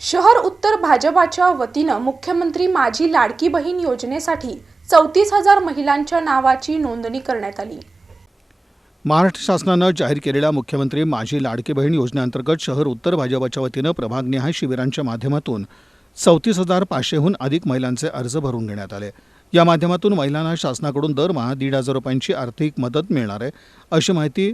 शहर उत्तर भाजपाच्या वतीनं मुख्यमंत्री माझी लाडकी बहीण योजनेसाठी 34,000 महिलांच्या नावाची नोंदणी करण्यात आली। महाराष्ट्र शासनानं जाहीर केलेल्या मुख्यमंत्री माझी लाडकी बहीण योजनेअंतर्गत शहर उत्तर भाजपाच्या वतीनं प्रभागनिहाय शिबिरांच्या माध्यमातून 34,500हून अधिक महिलांचे अर्ज भरून घेण्यात आले। या माध्यमातून महिलांना शासनाकडून दरमहा 1,500 रुपयांची आर्थिक मदत मिळणार आहे, अशी माहिती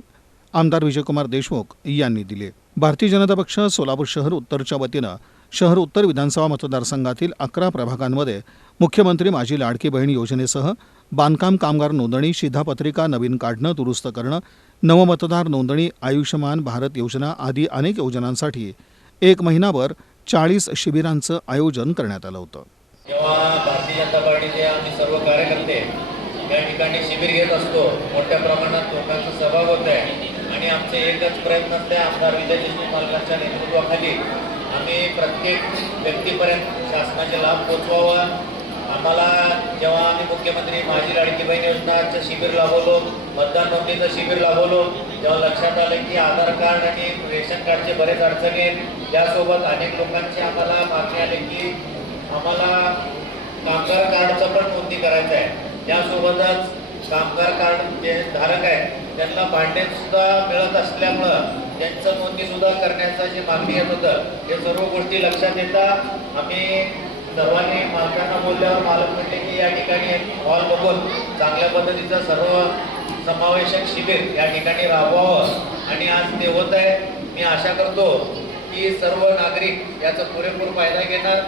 आमदार विजयकुमार देशमुख यांनी दिली। भारतीय जनता पक्ष सोलापूर शहर उत्तरच्या वतीनं शहर उत्तर विधानसभा मतदारसंघातील 11 प्रभागांमध्ये मुख्यमंत्री माझी लाडकी बहीण योजनेसह बांधकाम कामगार नोंदणी, शिधापत्रिका नवीन काढणं, दुरुस्त करणं, नवमतदार नोंदणी, आयुष्यमान भारत योजना आदी अनेक योजनांसाठी एक महिनाभर 40 शिबिरांचं आयोजन करण्यात आलं होतं। जेव्हा भारतीय जनता पार्टीचे आम्ही सर्व कार्यकर्ते या ठिकाणी शिबिर घेत असतो, मोठ्या प्रमाणात लोकांचा सहभाग होत आहे आणि आमचे एकच प्रयत्न असते, आमदार विजय देशमुख मालकांच्या नेतृत्वाखाली आम्ही प्रत्येक व्यक्तीपर्यंत शासनाचे लाभ पोचवावा। आम्हाला जेव्हा आम्ही मुख्यमंत्री माझी लाडकी बहीण योजनाचं शिबिर लाभवलो, मतदान नोंदणीचं शिबिर लाभवलो, तेव्हा लक्षात आलं की आधार कार्ड आणि रेशन कार्डचे बरेच अडचणी आहेत। त्यासोबत अनेक लोकांची आम्हाला मागणी आली की आम्हाला कामगार कार्डचं पण नोंदणी करायचं आहे। त्यासोबतच कामगार कार्ड जे धारक आहेत त्यांना भांडेसुद्धा मिळत असल्यामुळं त्यांचं नोंदणीसुद्धा करण्याचं जे मागणी येत होतं, हे सर्व गोष्टी लक्षात येता आम्ही सर्वांनी मालकांना बोलल्यावर मालक म्हटले की या ठिकाणी हॉल बघून चांगल्या पद्धतीचं सर्व समावेशक शिबिर या ठिकाणी राबवावं आणि आज ते होत आहे। मी आशा करतो की सर्व नागरिक याचा पुरेपूर फायदा घेणार